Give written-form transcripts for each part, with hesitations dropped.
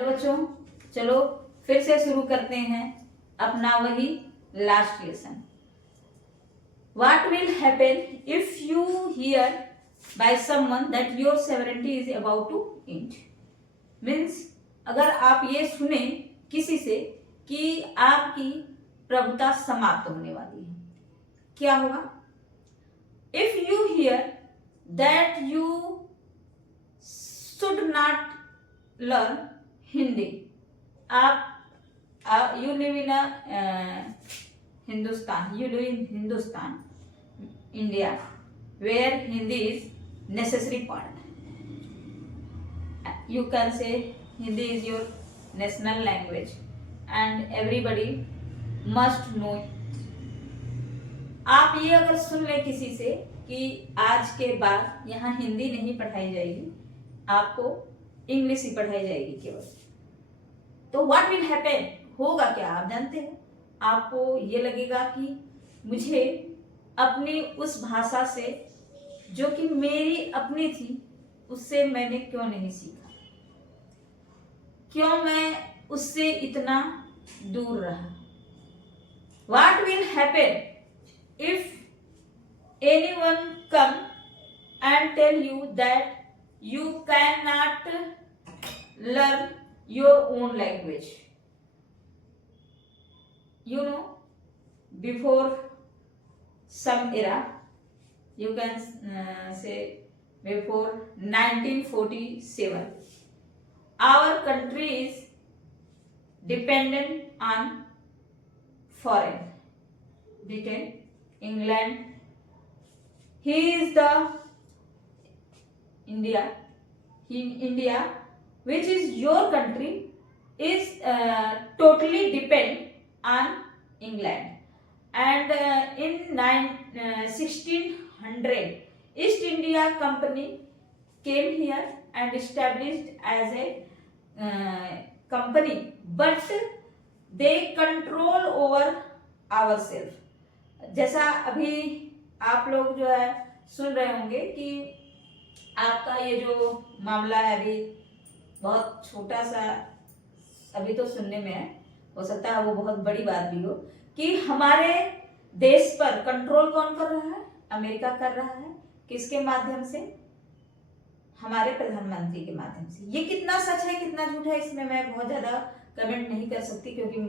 Hello बच्चों, चलो फिर से शुरू करते हैं अपना वही last lesson. What will happen if you hear by someone that your sovereignty is about to end? Means अगर आप ये सुने किसी से कि आपकी प्रभुता समाप्त होने वाली है, क्या होगा? If you hear that you should not learn Hindi, आप you live in a Hindustan, you live in Hindustan, India, where Hindi is necessary part. You can say Hindi is your national language and everybody must know it. आप ये अगर सुन ले किसी से कि आज के बाद यहाँ हिंदी नहीं पढ़ाई जाएगी, आपको इंग्लिश ही पढ़ाई जाएगी केवल, तो व्हाट विल हैपन, होगा क्या आप जानते हैं? आपको ये लगेगा कि मुझे अपनी उस भाषा से जो कि मेरी अपनी थी उससे मैंने क्यों नहीं सीखा, क्यों मैं उससे इतना दूर रहा। What will happen if anyone come and tell you that you cannot learn your own language? You know, before some era, you can say before 1947, our country is dependent on foreign, Britain, England. He is the India, which is your country, is totally depend on England. And in 1600, East India Company came here and established as a company, but they control over ourselves. जैसा अभी आप लोग जो है सुन रहे होंगे कि आपका ये जो मामला है अभी बहुत छोटा सा अभी तो सुनने में है, हो सकता है वो बहुत बड़ी बात भी हो, कि हमारे देश पर कंट्रोल कौन कर रहा है? अमेरिका कर रहा है। किसके माध्यम से? हमारे प्रधानमंत्री के माध्यम से। ये कितना सच है कितना झूठ है इसमें मैं बहुत ज्यादा कमेंट नहीं कर सकती, क्योंकि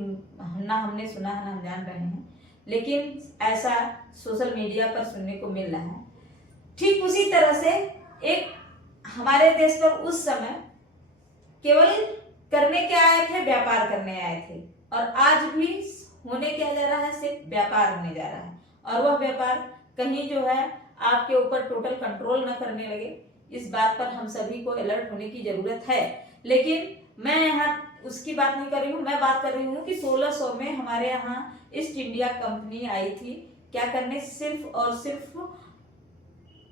ना हमने सुना है ना हम जान रहे हैं, लेकिन ऐसा सोशल मीडिया पर सुनने को मिल रहा है। ठीक उसी तरह से एक हमारे देश पर उस समय केवल करने क्या आए थे? व्यापार करने आए थे, और आज भी होने क्या जा रहा है? सिर्फ व्यापार होने जा रहा है, और वह व्यापार कहीं जो है आपके ऊपर टोटल कंट्रोल न करने लगे, इस बात पर हम सभी को अलर्ट होने की जरूरत है। लेकिन मैं यहाँ उसकी बात नहीं कर रही हूँ, मैं बात कर रही हूँ कि 1600 में हमारे यहाँ ईस्ट इंडिया कंपनी आई थी। क्या करने? सिर्फ और सिर्फ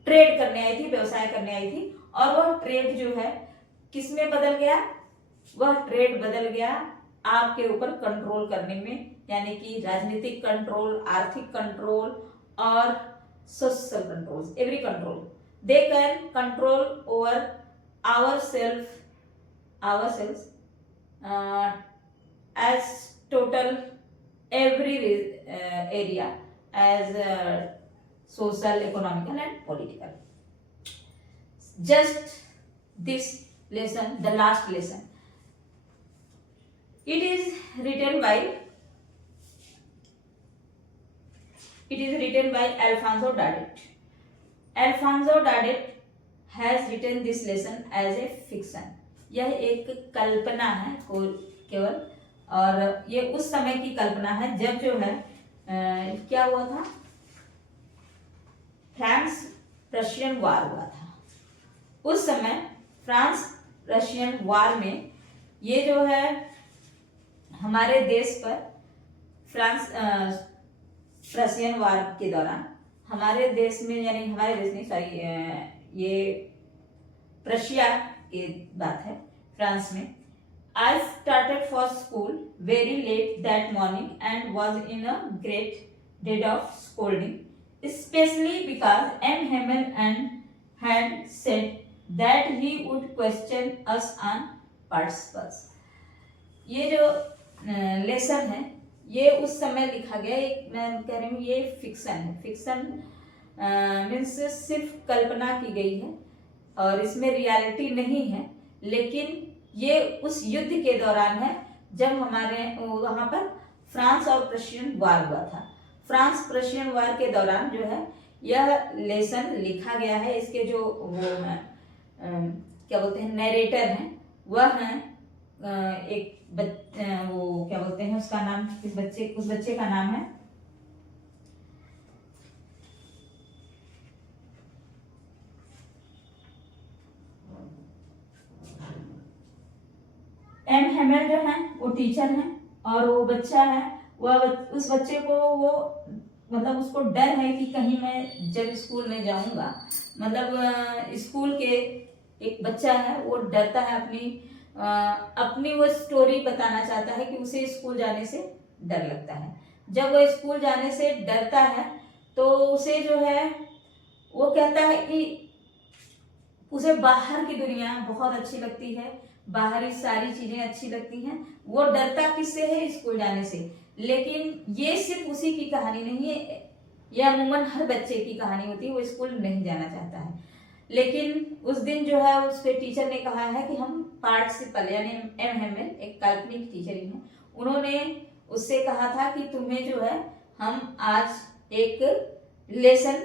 ट्रेड करने आई थी, व्यवसाय करने आई थी, और वह ट्रेड जो है किस में बदल गया? वह ट्रेड बदल गया आपके ऊपर कंट्रोल करने में, यानी कि राजनीतिक कंट्रोल, आर्थिक कंट्रोल और social control, every control. They can control over ourselves as total every area as social, economical and political. Just this lesson, the last lesson, it is written by Alfonso Daudet. Alfonso Daudet has written this lesson as a fiction. यह एक कल्पना है केवल, और ये उस समय की कल्पना है जब जो है क्या हुआ था? फ्रांस रशियन वार हुआ था। उस समय फ्रांस रशियन वार में ये जो है हमारे देश पर फ्रांस रशियन वार के दौरान हमारे देश में, यानी हमारे देश नहीं सॉरी, ये रशिया की बात है, फ्रांस में। I started for school very late that morning and was in a great dread of scolding, especially because M. Hamel had said that he would question us on participles. ये जो lesson है ये उस समय लिखा गया, एक मैं कह रही हूँ ये फिक्सन है। फिक्सन मीन्स सिर्फ कल्पना की गई है और इसमें रियलिटी नहीं है, लेकिन ये उस युद्ध के दौरान है जब हमारे वहाँ पर फ्रांस और प्रशियन वार हुआ था। फ्रांस प्रशियन वार के दौरान जो है यह लेसन लिखा गया है। इसके जो वो क्या बोलते हैं नरेटर हैं वह हैं एक वो क्या बोलते हैं उसका नाम, उस बच्चे का नाम है एम हेमल जो है वो टीचर हैं और वो बच्चा है वह उस बच्चे को वो मतलब उसको डर है कि कहीं मैं जब स्कूल में जाऊंगा, मतलब स्कूल के एक बच्चा है वो डरता है, अपनी वो स्टोरी बताना चाहता है कि उसे स्कूल जाने से डर लगता है। जब वो स्कूल जाने से डरता है तो उसे जो है वो कहता है कि उसे बाहर की दुनिया बहुत अच्छी लगती है, बाहरी सारी चीजें अच्छी लगती हैं। वो डरता किससे है? स्कूल जाने से। लेकिन ये सिर्फ उसी की कहानी नहीं है, यह अमूमन हर बच्चे की कहानी होती है, वो स्कूल नहीं जाना चाहता है। लेकिन उस दिन जो है उसके टीचर ने कहा है कि हम पार्टिसिपल यानी एम हेमल एक काल्पनिक टीचर ही हैं, उन्होंने उससे कहा था कि तुम्हें जो है हम आज एक लेसन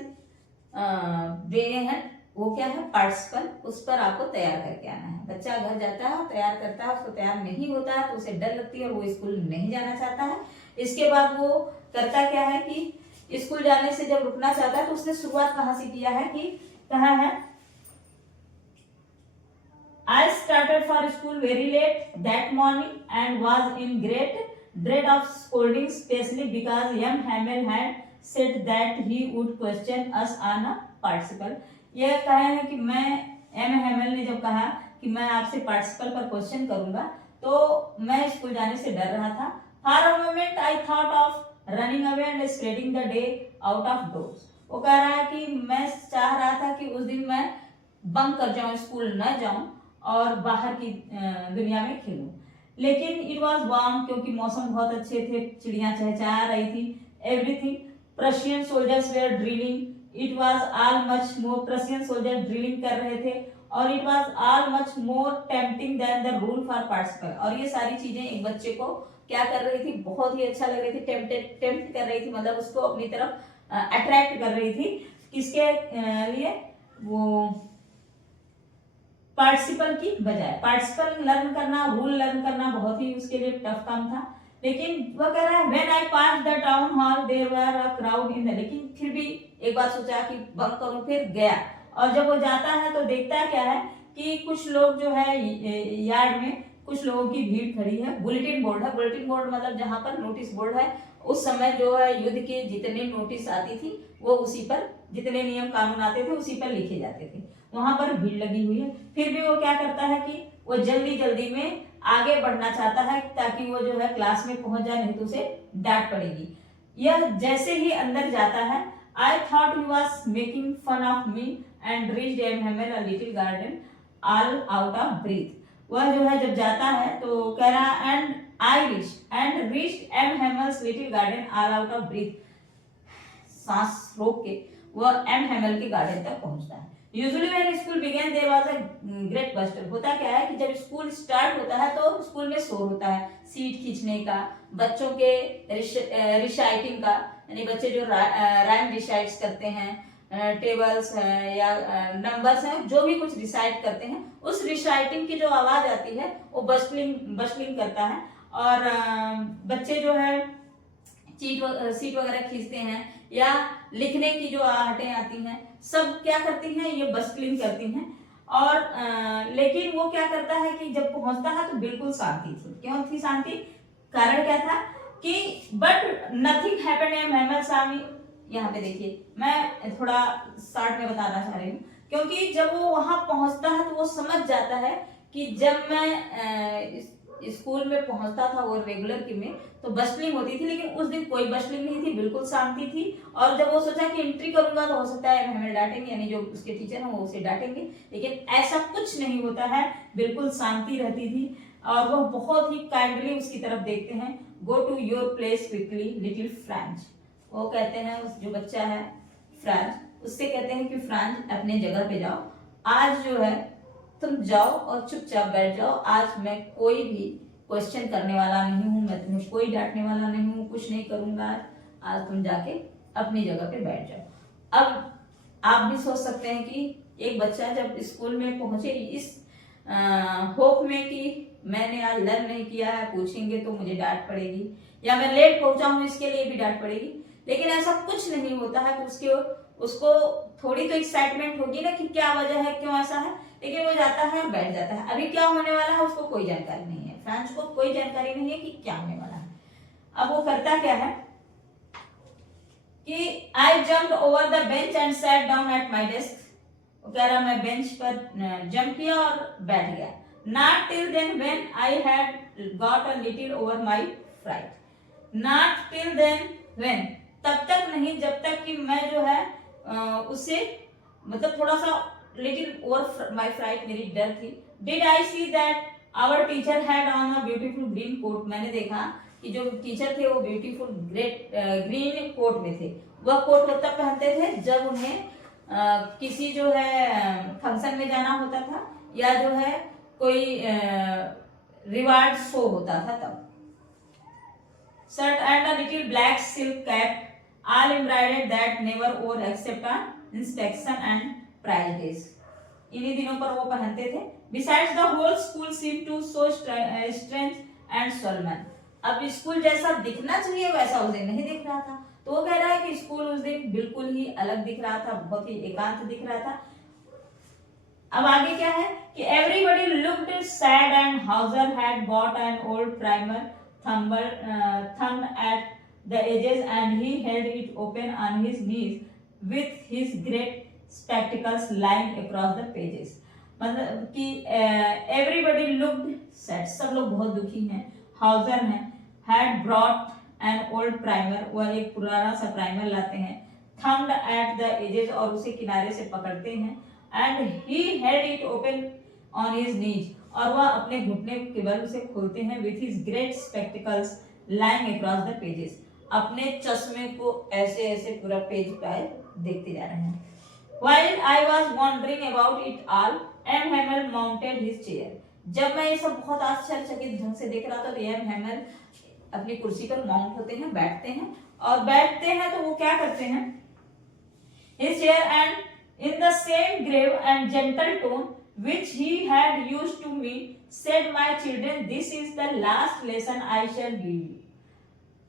दे हैं, वो क्या है पार्टिसिपल, उस पर आपको तैयार करके आना है। बच्चा घर जाता है और तैयार करता है, उसको तैयार नहीं होता है तो उसे डर लगती है और वो स्कूल नहीं जाना चाहता है। इसके बाद वो करता क्या है कि स्कूल जाने से जब रुकना चाहता है तो उसने शुरुआत कहाँ से किया है कि कहा है I started for school very late that morning and was in great dread of scolding, especially because young Hamel had said that he would question us on a participle. यह कहा है कि मैं एम हेमल ने जब कहा कि मैं आपसे पार्टिसिपल पर क्वेश्चन करूंगा तो मैं स्कूल जाने से डर रहा था। For a moment I thought of running away and spending the day out of doors. वो कह रहा है कि मैं चाह रहा था कि उस दिन मैं बंक कर जाऊं, स्कूल न जाऊं और बाहर की दुनिया में खेलूं। लेकिन इट वॉज वार्म, क्योंकि मौसम बहुत अच्छे थे, चिड़ियां चहचहा रही थी। Everything Prussian soldiers were drilling, it was all much more, Prussian soldier drilling कर रहे थे और it was all much more tempting than the rule for participle. और ये सारी चीजें एक बच्चे को क्या कर रही थी, बहुत ही अच्छा लग रही थी, टेम्प्ट कर रही थी, मतलब उसको अपनी तरफ अट्रैक्ट कर रही थी। किसके लिए? वो पार्टिसिपल की बजाय। पार्टिसिपल लर्न करना, रूल लर्न करना बहुत ही उसके लिए टफ काम था। लेकिन वह कह रहा है when I pass the town hall there were a crowd in the, लेकिन फिर भी एक बार सोचा कि बंक करूं, फिर गया और जब वो जाता है तो देखता क्या है कि कुछ लोग जो है यार्ड में कुछ लोगों की भीड़ खड़ी है। बुलेटिन बोर्ड है, बुलेटिन बोर्ड मतलब जहां पर नोटिस बोर्ड है, उस समय जो है युद्ध के जितने नोटिस आती थी वो उसी पर, जितने नियम कानून आते थे उसी पर लिखे जाते थे। वहां पर भीड़ लगी हुई है, फिर भी वो क्या करता है कि वो जल्दी जल्दी में आगे बढ़ना चाहता है ताकि वो जो है क्लास में पहुंच जाए, नहीं तो उसे डांट पड़ेगी। यह जैसे ही अंदर जाता है, I thought he was making fun of me and reached M Hamel a little garden all out of breath. वह जो है जब जाता है तो कह रहा and I reached M Hamel's little garden all out of breath, सांस रोक के वह एम हेमल के गार्डन तक पहुंचता है। Usually when school began there was a great bustle. होता क्या है कि जब स्कूल स्टार्ट होता है तो स्कूल में शोर होता है, सीट खींचने का, बच्चों के रिसाइटिंग का, यानी बच्चे जो राइम रिसाइट्स करते हैं, टेबल्स हैं या नंबर्स हैं, जो भी कुछ रिसाइट करते हैं, उस रिसाइटिंग की जो आवाज आती है वो बस्टलिंग करता है और बच्चे जो है सीट वगैरह खींचते हैं या लिखने की जो आहटें आती हैं, सब क्या करती हैं, ये बस्टलिंग करती हैं। और लेकिन वो क्या करता है कि जब पहुंचता है तो बिल्कुल शांति थी। क्यों थी शांति? कारण क्या था कि but nothing happened M Hemal स्वामी। यहाँ पे देखिए, मैं थोड़ा शॉर्ट में बताना चाह रही हूँ, क्योंकि जब वो वहां पहुंचता है तो वो समझ जाता है कि जब मैं स्कूल में पहुंचता था वो रेगुलर की में तो बस्टलिंग होती थी, लेकिन उस दिन कोई बस्टलिंग नहीं थी, बिल्कुल शांति थी। और जब वो सोचा कि एंट्री करूंगा तो हो सकता है हमें डांटेंगे, यानी जो उसके टीचर हैं वो उसे डांटेंगे, लेकिन ऐसा कुछ नहीं होता है, बिल्कुल शांति रहती थी। और वह बहुत ही काइंडली उसकी तरफ देखते हैं। Go to your place quickly little Franz. वो कहते हैं, उस जो बच्चा है फ्रांस, उससे कहते हैं कि फ्रांस अपने जगह पे जाओ, आज जो है तुम जाओ और चुपचाप बैठ जाओ, आज मैं कोई भी क्वेश्चन करने वाला नहीं हूँ, मैं तुम्हें कोई डांटने वाला नहीं हूँ, कुछ नहीं करूंगा, आज तुम जाके अपनी जगह पे बैठ जाओ। अब आप भी सोच सकते हैं कि एक बच्चा जब स्कूल में पहुंचे इस होप में कि मैंने आज लर्न नहीं किया है, पूछेंगे तो मुझे डांट पड़ेगी, या मैं लेट पहुंचा हूं इसके लिए भी डांट पड़ेगी, लेकिन ऐसा कुछ नहीं होता है। तो उसको थोड़ी तो एक्साइटमेंट होगी ना कि क्या वजह है, क्यों ऐसा है, लेकिन वो जाता है और बैठ जाता है। अभी क्या होने वाला है उसको कोई जानकारी नहीं है, फ्रांस को कोई जानकारी नहीं है कि क्या होने वाला है। अब वो करता क्या है कि आई jumped over the bench and sat down at my desk. वो कह रहा मैं बेंच पर जंप किया और बैठ गया। Not till then when I had got a little over my fright. Not till then when, तब तक नहीं जब तक कि मैं जो है उससे मतलब थोड़ा सा लिटिल ओवर माई फ्राइट, मेरी डर थी। Did I see that our teacher had on a beautiful green coat. मैंने देखा कि जो टीचर थे वो ब्यूटीफुल ग्रीन कोट में थे। वह कोट वो तब पहनते थे जब उन्हें किसी जो है फंक्शन में जाना होता था, या जो है कोई रिवार्ड शो होता था तब। Shirt and a little black silk cap all embroidered that never wore except on inspection and prize days। इन्हीं दिनों पर वो पहनते थे। Besides the whole school seemed to so strange and solemn। अब स्कूल जैसा दिखना चाहिए वैसा उस दिन नहीं दिख रहा था, तो वो कह रहा है कि स्कूल उस दिन बिल्कुल ही अलग दिख रहा था, बहुत ही एकांत दिख रहा था। अब आगे क्या है कि everybody looked sad and Hauser had bought an old primer thumbed at the edges and he held it open on his knees with his great spectacles lying across the pages। मतलब कि everybody looked sad, सब लोग बहुत दुखी हैं। Houser हैं, had brought an old primer, वह एक पुराना सा प्राइमर लाते हैं। thumbed at the edges, और उसे किनारे से पकड़ते हैं। and he held it open on his knees, और वह अपने घुटने के बल उसे खोलते हैं। with his great spectacles lying across the pages, अपने चश्मे को ऐसे ऐसे पूरा पेज पे देखते जा रहे हैं। While I was wondering about it all, M. Hamel mounted his chair। जब मैं ये सब बहुत आश्चर्यचकित ढंग से देख रहा था तो एम हैमल अपनी कुर्सी पर माउंट होते हैं, बैठते हैं, और बैठते हैं तो वो क्या करते हैं, his chair, and in the same grave and gentle tone which he had used to me said, my children, this is the last lesson I shall give you।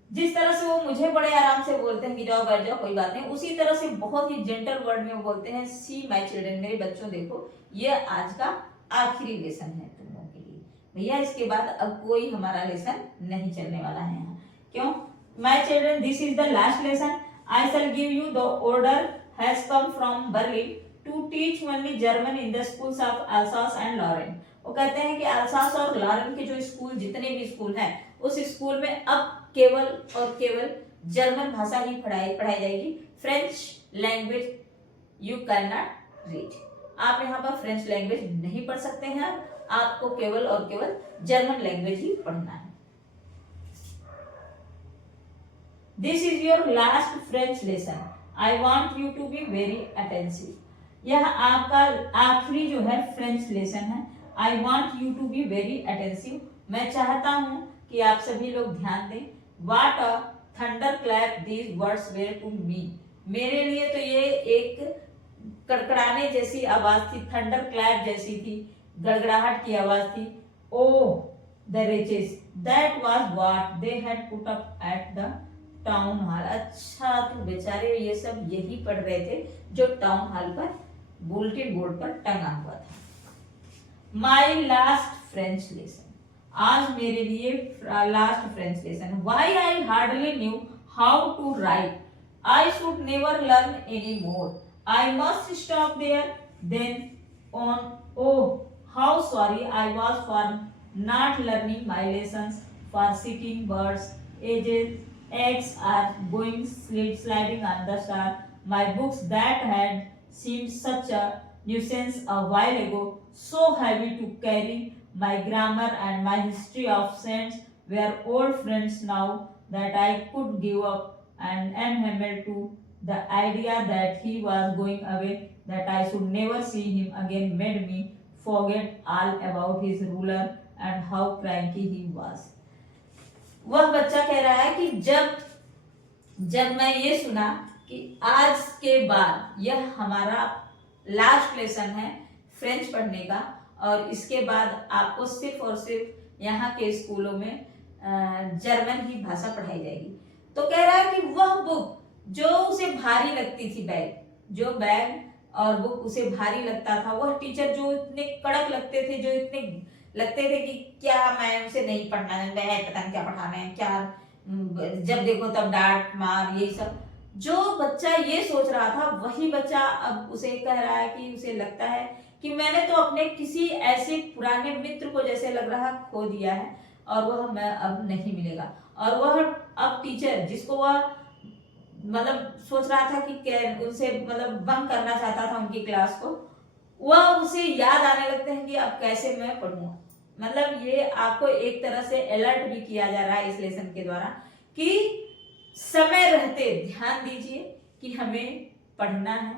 जिस तरह से वो मुझे बड़े आराम से बोलते हैं कि जाओ बैठ जाओ कोई बात नहीं, उसी तरह से बहुत ही जेंटल वर्ड में वो बोलते हैं, सी माय चिल्ड्रन, मेरे बच्चों देखो ये आज का आखिरी लेसन है तुम लोगों के लिए, भैया इसके बाद अब कोई हमारा लेसन नहीं चलने वाला है यहाँ। क्यों? My children, this is the last lesson I shall give you. The order has come from Berlin to teach only German in the schools of Alsace and Lorraine. वो कहते हैं कि अल्सास और लॉरेन के जो स्कूल, जितने भी school हैं, उस स्कूल में अब केवल और केवल जर्मन भाषा ही पढ़ाई जाएगी। French language you can not read, आप यहाँ पर फ्रेंच लैंग्वेज नहीं पढ़ सकते हैं, आपको केवल और केवल जर्मन लैंग्वेज ही पढ़ना है। This is your last French lesson, I want you to be very attentive. यह आपका आखिरी जो है फ्रेंच लेसन है। I want you to be very attentive, मैं चाहता हूं कि आप सभी लोग ध्यान दें। What a thunderclap these words were to me। मेरे लिए तो ये एक कड़कड़ाने जैसी आवाज थी, थंडर क्लैप जैसी थी, गड़गड़ाहट की आवाज थी। Oh, the riches, that was what they had put up at the town hall. अच्छा, तो बेचारे ये सब यही पढ़ रहे थे जो टाउन हॉल पर बुलेटिन बोर्ड पर टंगा हुआ था। माई लास्ट फ्रेंच लेसन, आज मेरे लिए last French lesson. Why I hardly knew how to write, I should never learn any more, I must stop there then on. Oh how sorry I was for not learning my lessons for sitting birds eggs eggs are going sliding on the star, my books that had seemed such a nuisance a while ago, so heavy to carry, my grammar and my history of saints were old friends now that I could give up, and M. Hamel too. The idea that he was going away, that I should never see him again, made me forget all about his ruler and how cranky he was. वह बच्चा कह रहा है कि जब जब मैं ये सुना कि आज के बाद यह हमारा लास्ट लेसन है फ्रेंच पढ़ने का, और इसके बाद आपको सिर्फ और सिर्फ यहाँ के स्कूलों में जर्मन ही भाषा पढ़ाई जाएगी, तो कह रहा है कि वह बुक जो उसे भारी लगती थी, जो बैग और बुक उसे भारी लगता था, वह टीचर जो इतने कड़क लगते थे, जो इतने लगते थे कि क्या मैं उसे नहीं पढ़ना है, मैं पता नहीं क्या पढ़ा रहे हैं, क्या जब देखो तब डांट मार, ये सब जो बच्चा ये सोच रहा था, वही बच्चा अब उसे कह रहा है कि उसे लगता है कि मैंने तो अपने किसी ऐसे पुराने मित्र को जैसे लग रहा खो दिया है, और वह मैं अब नहीं मिलेगा। और वह अब टीचर जिसको वह मतलब सोच रहा था कि उनसे मतलब बंक करना चाहता था उनकी क्लास को, वह उसे याद आने लगते हैं कि अब कैसे मैं पढ़ूंगा। मतलब ये आपको एक तरह से अलर्ट भी किया जा रहा है इस लेसन के द्वारा कि समय रहते ध्यान दीजिए कि हमें पढ़ना है,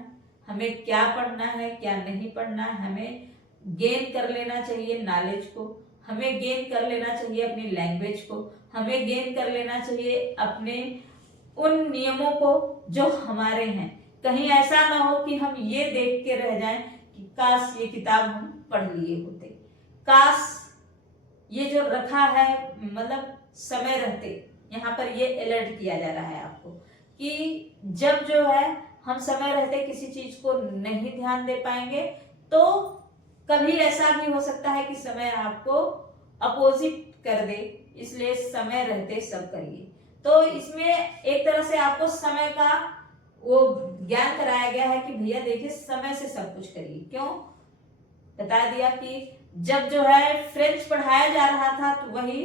हमें क्या पढ़ना है क्या नहीं पढ़ना है, हमें गेन कर लेना चाहिए नॉलेज को, हमें गेन कर लेना चाहिए अपनी लैंग्वेज को, हमें गेन कर लेना चाहिए अपने उन नियमों को जो हमारे हैं। कहीं ऐसा ना हो कि हम ये देख के रह जाएं कि काश ये किताब हम पढ़ लिए होते, काश ये जो रखा है मतलब समय रहते, यहाँ पर ये अलर्ट किया जा रहा है आपको कि जब जो है हम समय रहते किसी चीज को नहीं ध्यान दे पाएंगे, तो कभी ऐसा भी हो सकता है कि समय आपको अपोजिट कर दे, इसलिए समय रहते सब करिए। तो इसमें एक तरह से आपको समय का वो ज्ञान कराया गया है कि भैया देखिए समय से सब कुछ करिए। क्यों बता दिया कि जब जो है फ्रेंच पढ़ाया जा रहा था तो वही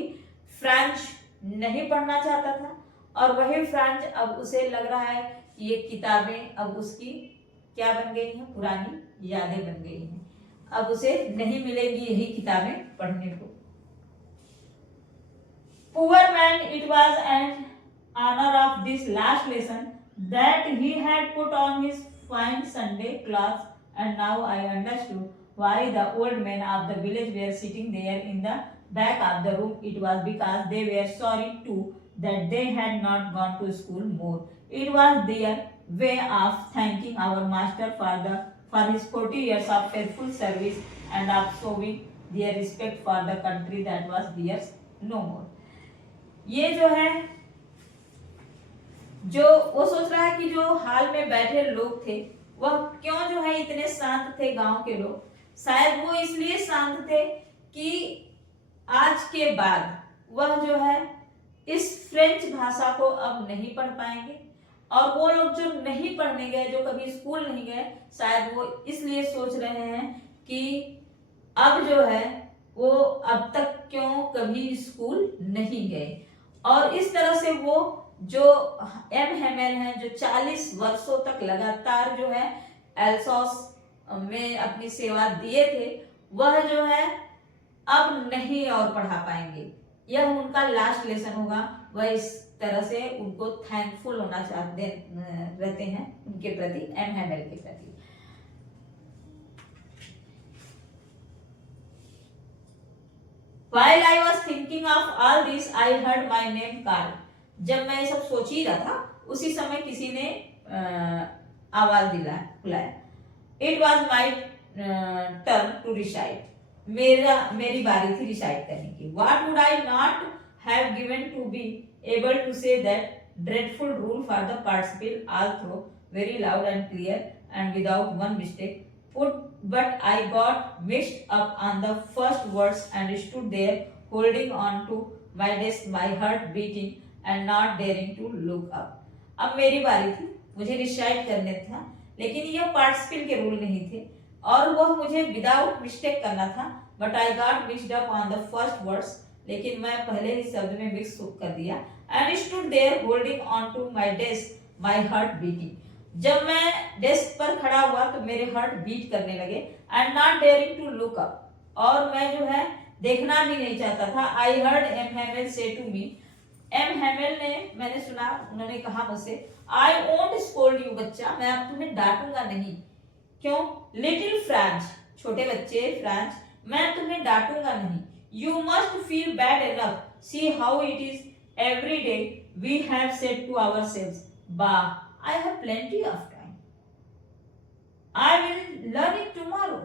फ्रेंच नहीं पढ़ना चाहता था, और वही फ्रेंच अब उसे लग रहा है कि ये किताबें अब उसकी क्या बन गई हैं, पुरानी यादें बन गई हैं, अब उसे नहीं मिलेंगी यही किताबें पढ़ने को। Poor man, it was an honor of this last lesson that he had put on his fine Sunday clothes, and now I understood why the old men of the village were sitting there in the back of the room. It was because they were sorry too that they had not gone to school more. It was their way of thanking our master for his 40 years of faithful service and of showing their respect for the country that was theirs no more. ये जो है जो वो सोच रहा है कि जो हाल में बैठे लोग थे वह क्यों जो है इतने शांत थे, गांव के लोग शायद वो इसलिए शांत थे कि आज के बाद वह जो है इस फ्रेंच भाषा को अब नहीं पढ़ पाएंगे, और वो लोग जो नहीं पढ़ने गए, जो कभी स्कूल नहीं गए, शायद वो इसलिए सोच रहे हैं कि अब जो है वो अब तक क्यों कभी स्कूल नहीं गए। और इस तरह से वो जो एम हेमेल हैं जो 40 वर्षों तक लगातार जो है एल्सॉस में अपनी सेवा दिए थे, वह जो है अब नहीं और पढ़ा पाएंगे, यह उनका लास्ट लेसन होगा। वह इस तरह से उनको थैंकफुल होना चाहते रहते हैं उनके प्रति, एम हेमेल के प्रति। While I was thinking of all this, I heard my name called. जब मैं ये सब सोच ही रहा था उसी समय किसी ने आवाज बुलाया। It was my turn to recite. मेरी बारी थी रिसाइट करने की। What would I not have given to be able to say that dreadful rule for the participle all through, very loud and clear and without one mistake. But I got mixed up on the first words and stood there holding on to my desk, my heart beating and not daring to look up. अब मेरी बारी थी, मुझे recite करने था, लेकिन यह participle के रूल नहीं थे और वह मुझे विदाउट मिस्टेक करना था। But I got mixed up on the first words, लेकिन मैं पहले ही शब्द में मिक्स कर दिया। And stood there holding on to my desk, my heart beating. जब मैं डेस्क पर खड़ा हुआ तो मेरे हार्ट बीट करने लगे। And not daring to look up, और मैं जो है देखना भी नहीं चाहता था। I heard M Hamel say to me, M Hamel ने, मैंने सुना, उन्होंने कहा मुझसे, आई वोंट स्कोल्ड यू बच्चा, मैं अब तुम्हें डांटूंगा नहीं। क्यों? लिटिल फ्रांस, छोटे बच्चे फ्रांस, मैं तुम्हें डांटूंगा नहीं। You must feel bad enough, see how it is every day we have said to ourselves, bah I have plenty of time, I will learn it tomorrow,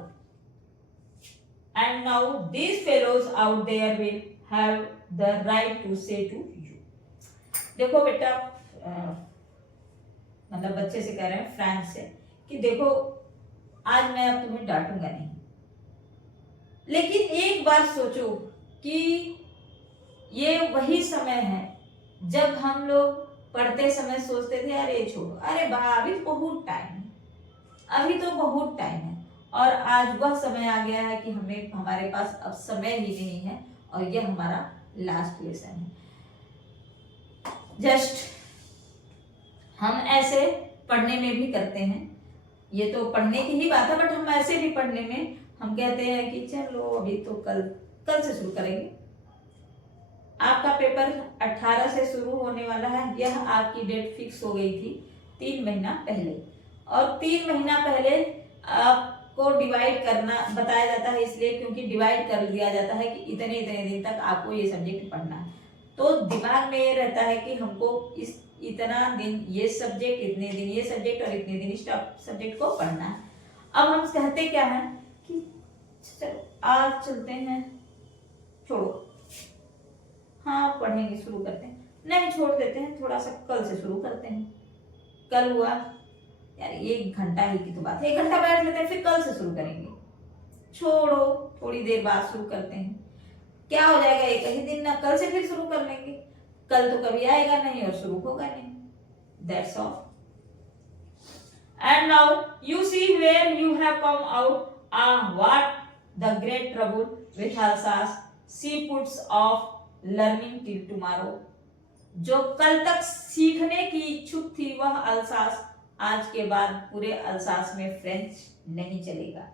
and now these fellows out there will have the right to say to you। देखो बेटा, मतलब बच्चे से कह रहे हैं France से कि देखो आज मैं अब तुम्हें डांटूंगा नहीं, लेकिन एक बात सोचो कि ये वही समय है जब हम लोग पढ़ते समय सोचते थे अरे छोड़ो, अरे बा अभी तो बहुत टाइम है, अभी तो बहुत टाइम है, और आज वह समय आ गया है कि हमें, हमारे पास अब समय ही नहीं है और यह हमारा लास्ट लेसन है। जस्ट हम ऐसे पढ़ने में भी करते हैं, ये तो पढ़ने की ही बात है, बट हम ऐसे भी पढ़ने में हम कहते हैं कि चलो अभी तो कल से शुरू करेंगे। आपका पेपर 18 से शुरू होने वाला है, यह आपकी डेट फिक्स हो गई थी 3 महीना पहले, और 3 महीना पहले आपको डिवाइड करना बताया जाता है, इसलिए क्योंकि डिवाइड कर दिया जाता है कि इतने इतने दिन तक आपको ये सब्जेक्ट पढ़ना है। तो दिमाग में ये रहता है कि हमको इस इतना दिन ये सब्जेक्ट, इतने दिन ये सब्जेक्ट और इतने दिन इस सब्जेक्ट को पढ़ना है। अब हम कहते क्या है कि चलो आज चलते हैं, छोड़ो, हाँ पढ़ेंगे, शुरू करते हैं, नहीं छोड़ देते हैं, थोड़ा सा कल से शुरू करते हैं। कल हुआ यार 1 घंटा ही की तो बात है, 1 घंटा बैठ लेते हैं, फिर कल से शुरू करेंगे, छोड़ो थोड़ी देर बाद शुरू करते हैं, क्या हो जाएगा एक ही दिन ना, कल से फिर शुरू कर लेंगे, कल तो कभी आएगा नहीं और शुरू होगा नहीं। That's all. And now you see where you have come out, what the great trouble with Alsace, she puts off learning till tomorrow. जो कल तक सीखने की इच्छुक थी वह अल्सास आज के बाद पूरे अल्सास में फ्रेंच नहीं चलेगा।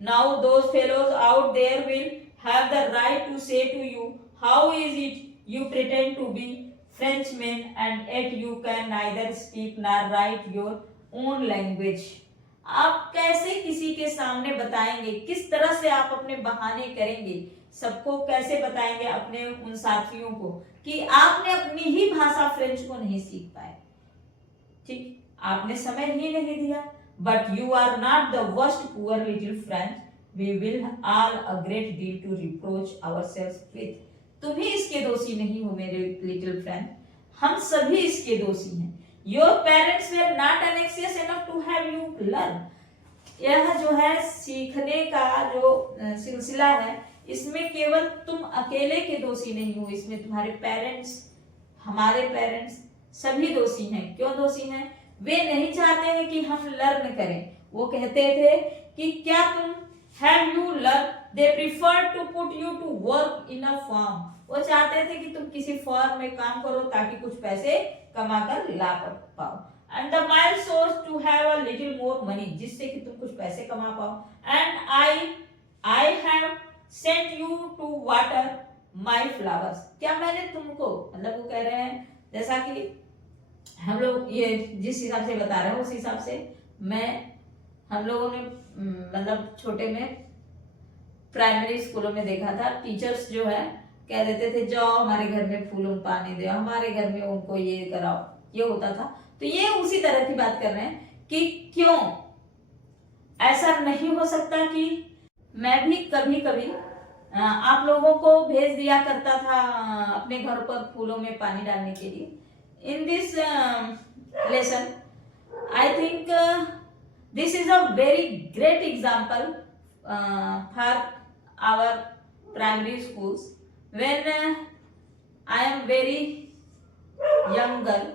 Now those fellows out there will have the right to say to you, how is it you pretend to be Frenchmen and yet you can neither speak nor write your own language। आप कैसे किसी के सामने बताएंगे, किस तरह से आप अपने बहाने करेंगे, सबको कैसे बताएंगे, अपने उन साथियों को, कि आपने अपनी ही भाषा फ्रेंच को नहीं सीख पाए। ठीक, आपने समय ही नहीं दिया। But you are not the worst poor little French, we will all a great deal to reproach ourselves with. तुम ही इसके दोषी नहीं हो मेरे लिटिल फ्रेंड, हम सभी इसके दोषी हैं। Your parents were not anxious enough to have you learn. यह जो है सीखने का जो सिलसिला है, इसमें केवल तुम अकेले के दोषी नहीं हो, इसमें तुम्हारे पेरेंट्स, हमारे पेरेंट्स सभी दोषी हैं। क्यों दोषी हैं? वे नहीं चाहते हैं कि हम लर्न करें। वो कहते थे कि क्या तुम have you learn, they prefer to put you to work in a farm. वो चाहते थे कि तुम किसी फॉर्म में काम करो ताकि कुछ पैसे कमा कर ला पाओ। And the mile source to have a little more money, जिससे कि तुम कुछ पैसे कमा पाओ। And I have sent you to water my flowers. क्या मैंने तुमको, मतलब वो कह रहे हैं जैसा कि हम लोग ये जिस हिसाब से बता रहे हैं उस हिसाब से हम लोगों ने मतलब छोटे में प्राइमरी स्कूलों में देखा था, टीचर्स जो है कह देते थे जाओ हमारे घर में फूलों में पानी दो, हमारे घर में उनको ये कराओ, ये होता था। तो ये उसी तरह की बात कर रहे हैं कि क्यों ऐसा नहीं हो सकता कि मैं भी कभी कभी आप लोगों को भेज दिया करता था अपने घर पर फूलों में पानी डालने के लिए। In this lesson I think this is a very great example for our primary schools when I am very young girl,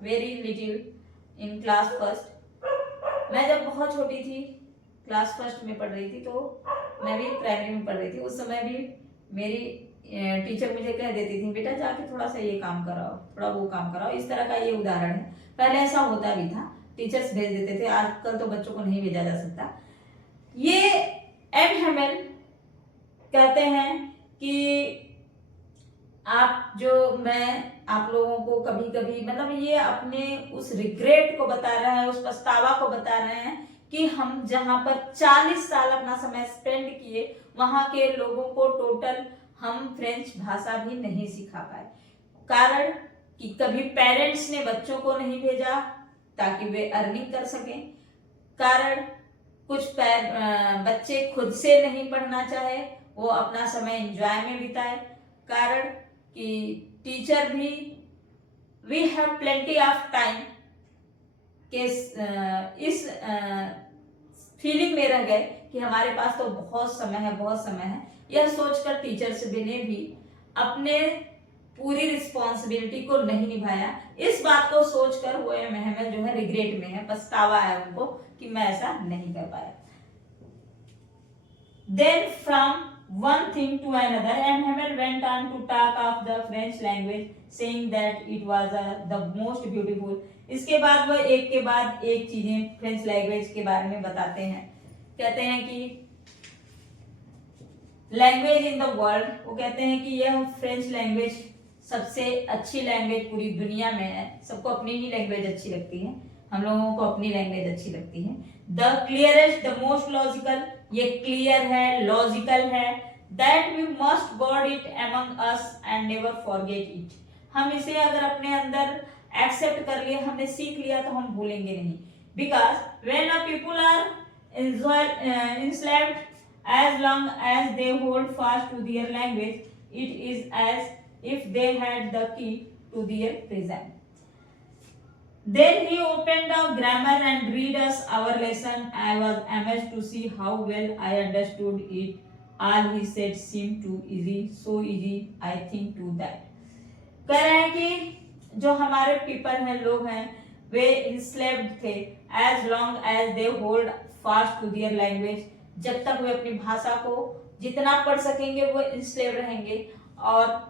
very little in class first। मैं जब बहुत छोटी थी, क्लास फर्स्ट में पढ़ रही थी, तो मैं भी प्राइमरी में पढ़ रही थी। उस समय भी मेरी टीचर मुझे कह देती थी बेटा जाके थोड़ा सा ये काम कराओ, थोड़ा वो काम कराओ। इस तरह का ये उदाहरण है। पहले ऐसा होता भी था, टीचर्स भेज देते थे, आजकल तो बच्चों को नहीं भेजा जा सकता। ये एम हैमेल कहते हैं कि मैं आप लोगों को कभी कभी मतलब ये अपने उस रिग्रेट को बता रहे हैं, उस पछतावा को बता रहे हैं कि हम जहां पर 40 साल अपना समय स्पेंड किए वहां के लोगों को टोटल हम फ्रेंच भाषा भी नहीं सिखा पाए। कारण कि कभी पेरेंट्स ने बच्चों को नहीं भेजा ताकि वे अर्निंग कर सकें। कारण कुछ बच्चे खुद से नहीं पढ़ना चाहे, वो अपना समय एंजॉय में बिताए। कारण कि टीचर भी we have plenty of time के इस फीलिंग में रह गए कि हमारे पास तो बहुत समय है, बहुत समय है। यह सोचकर टीचर्स ने भी अपने पूरी रिस्पॉन्सिबिलिटी को नहीं निभाया। इस बात को सोचकर वो महमल जो है रिग्रेट में है, पछतावा है उनको कि मैं ऐसा नहीं कर पाया। Then from one thing to another, and Hamel went on to talk of the French language, saying that it was the most beautiful. इसके बाद वह एक के बाद एक चीजें फ्रेंच लैंग्वेज के बारे में बताते हैं। कहते हैं कि लैंग्वेज इन द वर्ल्ड, वो कहते हैं कि यह फ्रेंच लैंग्वेज सबसे अच्छी लैंग्वेज पूरी दुनिया में है। सबको अपनी ही लैंग्वेज अच्छी लगती है, हम लोगों को अपनी लैंग्वेज अच्छी लगती है। The clearest, the most logical, ये क्लियर है, लॉजिकल है। That we must guard it among us and never forget it. हम इसे अगर अपने अंदर एक्सेप्ट कर लिए, हमने सीख लिया तो हम भूलेंगे नहीं। Because when a people are enslaved, as long as they hold fast to their language, it is as if they had the key to their prison. Then he opened a grammar and read us our lesson. I was amazed to see how well I understood it. All he said seemed too easy, so easy, I think to that. कह रहे हैं कि जो हमारे people हैं, लोग हैं, वे enslaved थे as long as they hold fast to their language. जब तक वे अपनी भाषा को जितना पढ़ सकेंगे वो enslaved रहेंगे। और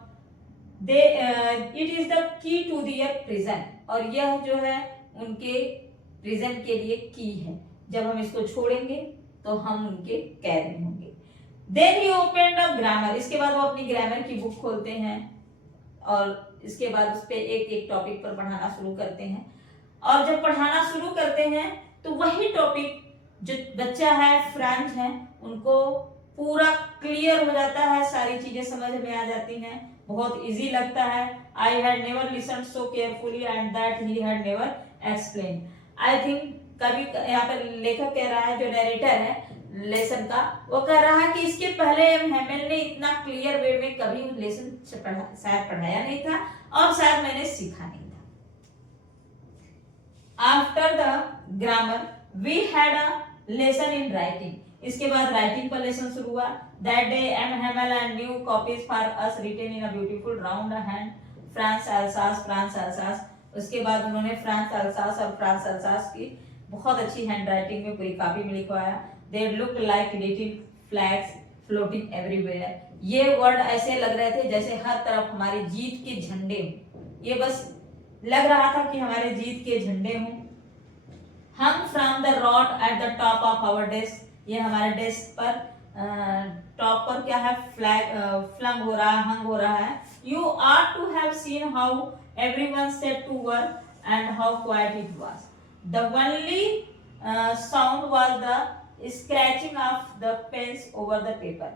it is the key to their prison, और यह जो है उनके प्रिजन के लिए की है। जब हम इसको छोड़ेंगे तो हम उनके कैद में होंगे। Then he opened a grammar, इसके बाद वो अपनी ग्रामर की बुक खोलते हैं और इसके बाद उस पे एक एक टॉपिक पर पढ़ाना शुरू करते हैं। और जब पढ़ाना शुरू करते हैं तो वही टॉपिक जो बच्चा है, फ्रेंच है, उनको पूरा क्लियर हो जाता है, सारी चीजें समझ में आ जाती हैं, बहुत इजी लगता है। I had never listened so carefully and that he had never explain. I think कभी यहाँ पर लेखक कह रहा है, जो नरेटर है लेसन का, वो कह रहा है कि इसके पहले हेमेल ने इतना क्लियर वे में कभी लेसन शायद पढ़ाया नहीं था और शायद मैंने सीखा नहीं था। After the grammar we had a lesson in writing, इसके बाद राइटिंग पर लेसन शुरू हुआ। That day M Hamel and new copies for us written in a beautiful round hand France Alsace, France Alsace. उसके बाद उन्होंने फ्रांस अल्सास और France Alsace की बहुत अच्छी हैंड राइटिंग में पूरी कॉपी में लिखवाया। They looked like little flags floating everywhere. ये वर्ड ऐसे लग रहे थे जैसे हर तरफ हमारी जीत के झंडे हों। ये बस लग रहा था कि हमारे जीत के झंडे हों। Hung from the rod at the top of our desk, ये हमारे डेस्क पर टॉप पर क्या है, फ्लैग फ्लंग हो रहा है, हंग हो रहा है। You ought to have seen how everyone set to work and how quiet it was. The only sound was the scratching of the pens over the paper.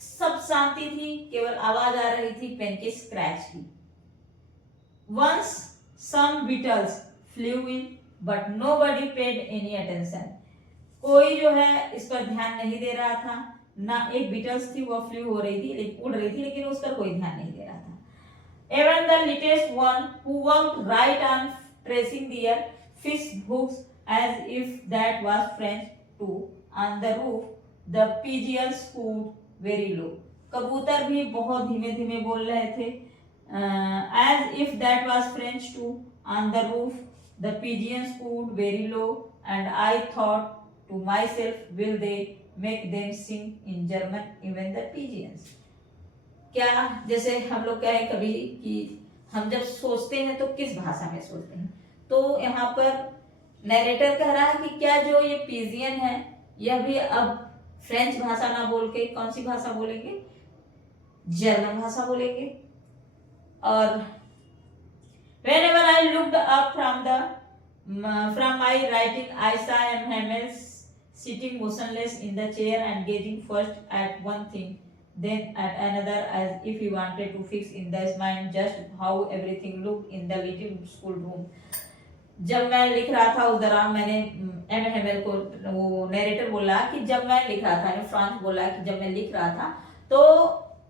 सब शांति थी, केवल आवाज आ रही थी पेन के स्क्रैच की। Once some beetles flew in, but nobody paid any attention. कोई जो है इस पर ध्यान नहीं दे रहा था। ना एक बीटल्स थी, वो फ्लू हो रही थी, उड़ रही थी, लेकिन उस पर कोई ध्यान नहीं दे रहा था। Even the latest one who worked right on tracing their fish hooks as if that was French too. On the roof, the pigeons cooed very low. कबूतर भी बहुत धीमे धीमे बोल रहे थे। As if that was French too. On the roof, the pigeons cooed very low, and I thought to myself, will they make them sing in German, even the pigeons? क्या जैसे हम लोग कहें कभी कि हम जब सोचते हैं तो किस भाषा में सोचते हैं, तो यहाँ पर नरेटर कह रहा है कि क्या जो ये पिजियन है यह भी अब फ्रेंच भाषा ना बोल के कौन सी भाषा बोलेंगे, जर्मन भाषा बोलेंगे। और whenever I looked up from my writing, I saw M. Hamels sitting motionless in the chair and gazing first at one thing, then at another, as if he wanted to fix in his mind just how everything looked in the little school room. जब मैं लिख रहा था उस दौरान मैंने M Hemal को, वो नरेटर बोला कि जब मैं लिख रहा था, फ्रांस बोला कि जब मैं लिख रहा था तो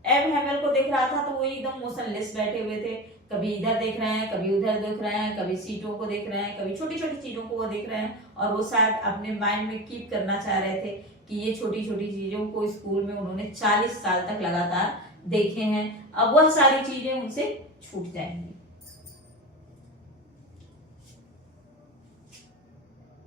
एम हेमल को देख रहा था तो वो एकदम मोशनलेस बैठे हुए थे, कभी इधर देख रहे हैं, कभी उधर देख रहे हैं, कभी सीटों को देख रहे हैं, कभी छोटी छोटी चीजों को वो देख रहे हैं, और वो शायद अपने माइंड में कीप करना चाह रहे थे कि ये छोटी छोटी चीजों को स्कूल में उन्होंने 40 साल तक लगातार देखे हैं, अब वह सारी चीजें उनसे छूट जाएंगी।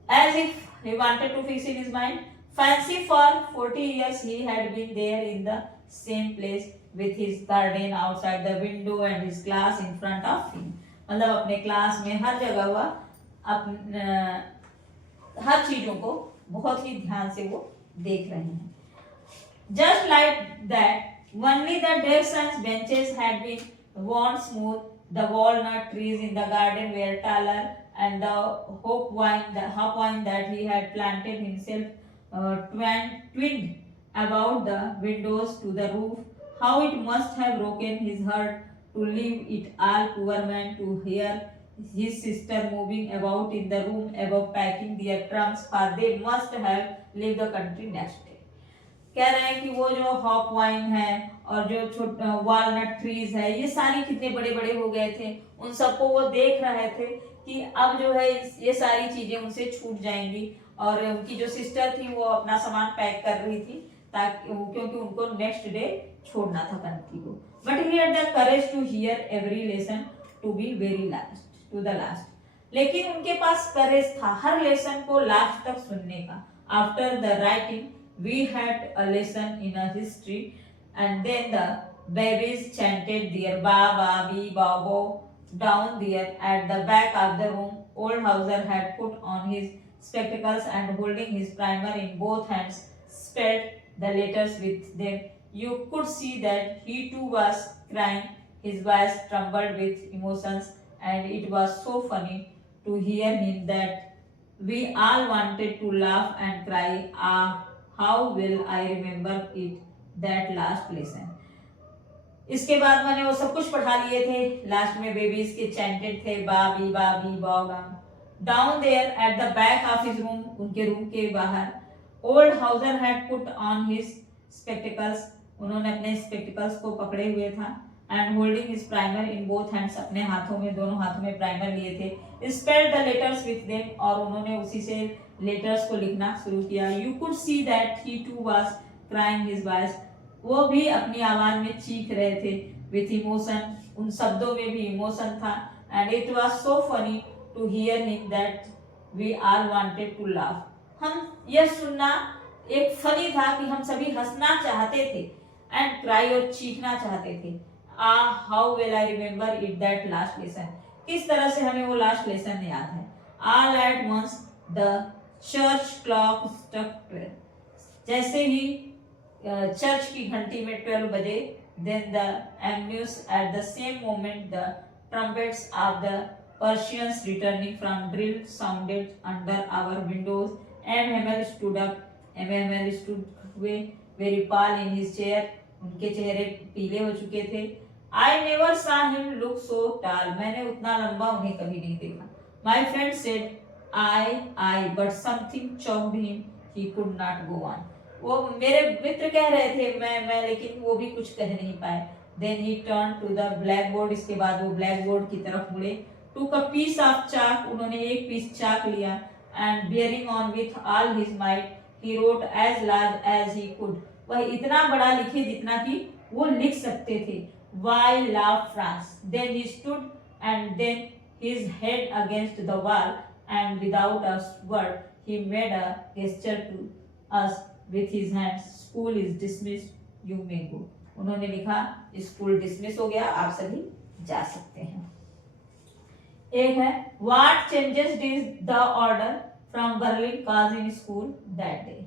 As if he wanted to fix in his mind, fancy for 40 years he had been there in the same place with his garden outside the window and his class in front of him. मतलब अपने class में हर जगह वह हर चीजों को बहुत ही ध्यान से वो देख रहे हैं। Just like that, only the desks and benches had been worn smooth. The walnut trees in the garden were taller, and the hopvine that he had planted himself twined about the windows to the roof. How it must have broken his heart to leave it all, poor man, to hear his sister moving about in the room above packing their trunks, for they must have left the country next day. कह रहे हैं कि वो जो hop wine है और जो छोटा वालनट ट्रीज है, ये सारी कितने बड़े बड़े हो गए थे, उन सबको वो देख रहे थे कि अब जो है ये सारी चीजें उनसे छूट जाएंगी, और उनकी जो सिस्टर थी वो अपना सामान पैक कर रही थी ताकि क्योंकि उनको नेक्स्ट डे छोड़ना था कंट्री को। But he had the courage to hear every lesson to be very last to the last. लेकिन उनके पास करेज था हर लेसन को लास्ट तक सुनने का। After the writing we had a lesson in a history, and then the babies chanted their ba ba bee ba bo down there at the back of the room. Old Hauser had put on his spectacles and holding his primer in both hands spelled the letters with them. You could see that he too was crying. His voice trembled with emotions, and it was so funny to hear him that we all wanted to laugh and cry. Ah, how will I remember it, that last lesson. इसके बाद मैंने वो सब कुछ पढ़ा लिए थे। Last में बेबीज के चैंटेड थे बा बी बा down there at the back of his room, उनके रूम के बाहर। Old Hauser had put on his spectacles, उन्होंने अपने स्पेक्टिकल्स को पकड़े हुए था, and holding his primer in both hands, अपने हाथों में दोनों हाथों में प्राइमर लिए थे। Spelled the letters with them, और उन्होंने उसी से लेटर्स को लिखना शुरू किया। You could see that he too was crying his voice, वो भी अपनी आवाज में चीख रहे थे। विथ इमोशन, उन शब्दों में भी इमोशन था। And it was so funny to hear him that we all wanted to laugh. हम यह सुनना एक फनी था कि हम सभी हंसना चाहते थे, एंड क्राई, और चीखना चाहते थे। How will I remember it, that last lesson, किस तरह से हमें वो लास्ट लेसन याद है। All at once the church clock struck 12, जैसे ही चर्च की घंटी में 12 बजे, then the amuse at the same moment the trumpets of the Persians returning from drill sounded under our windows. M. Hamel stood up. M. Hamel stood very pale in his chair. उनके चेहरे पीले हो चुके थे। I never saw him look so tall. मैंने उतना लंबा उन्हें कभी नहीं देखा। My friend said, I, but something choked him. He could not go on. वो मेरे मित्र कह रहे थे मैं, लेकिन वो भी कुछ कह नहीं पाए। Then he turned to the blackboard. इसके बाद वो ब्लैकबोर्ड की तरफ मुड़े। Took a piece of chalk. उन्होंने एक पीस चाक लिया। And bearing on with all his might, he wrote as large as he could. वह इतना बड़ा लिखे जितना कि वो लिख सकते थे। Why love France? Then he stood and then his head against the wall, and without a word he made a gesture to us with his hands. School is dismissed. You may go. उन्होंने लिखा school dismiss हो गया, आप सभी जा सकते हैं। एक है What changes did the order from Berlin cause in school that day?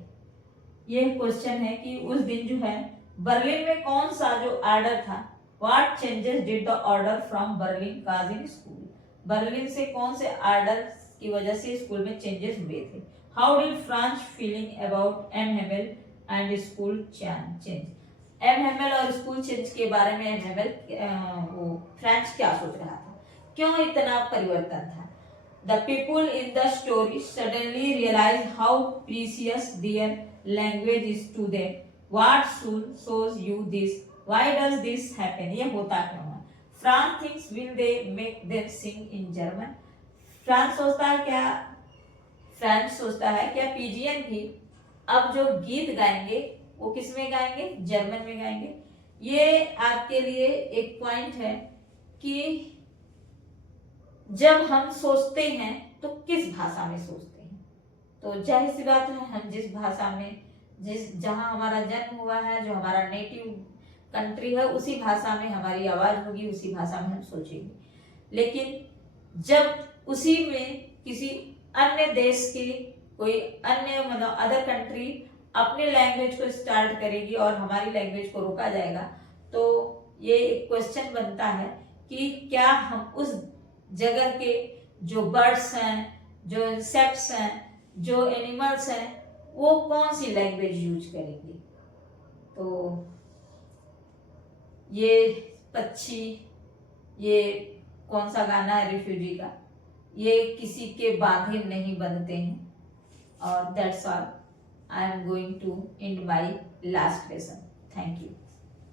ये क्वेश्चन है कि उस दिन जो है बर्लिन में कौन सा जो ऑर्डर था, what changes did the order from Berlin cause in school, Berlin से कौन से ऑर्डर की वजह से स्कूल में चेंजेस हुए थे। How did Franz feeling about M Hamel and school change, M Hamel और स्कूल चेंज के बारे में एम हेमेल वो फ्रांस क्या सोच रहा था, क्यों इतना परिवर्तन था। The people in the story suddenly realize how precious their language is to them. What shows you this? Why does this happen? ये होता क्यों है? France thinks will they make them sing in German? France सोचता है क्या, France सोचता है क्या पीजियन भी अब जो गीत गाएंगे वो किस में गाएंगे, जर्मन में गाएंगे। ये आपके लिए एक पॉइंट है कि जब हम सोचते हैं तो किस भाषा में सोचते हैं, तो जाहिर सी बात है हम जिस भाषा में, जहां हमारा जन्म हुआ है, जो हमारा नेटिव कंट्री है, उसी भाषा में हमारी आवाज होगी, उसी भाषा में हम सोचेंगे। लेकिन जब उसी में किसी अन्य देश की कोई अन्य मतलब अदर कंट्री अपने लैंग्वेज को स्टार्ट करेगी और हमारी लैंग्वेज को रोका जाएगा, तो ये एक क्वेश्चन बनता है कि क्या हम उस जगह के जो बर्ड्स हैं, जो इंसेक्ट्स हैं, जो एनिमल्स हैं, वो कौन सी लैंग्वेज यूज करेंगे। तो ये पक्षी, ये कौन सा गाना है रिफ्यूजी का, ये किसी के बांधे नहीं बनते हैं। और that's all, I am going to end my lesson लेसन। Thank you.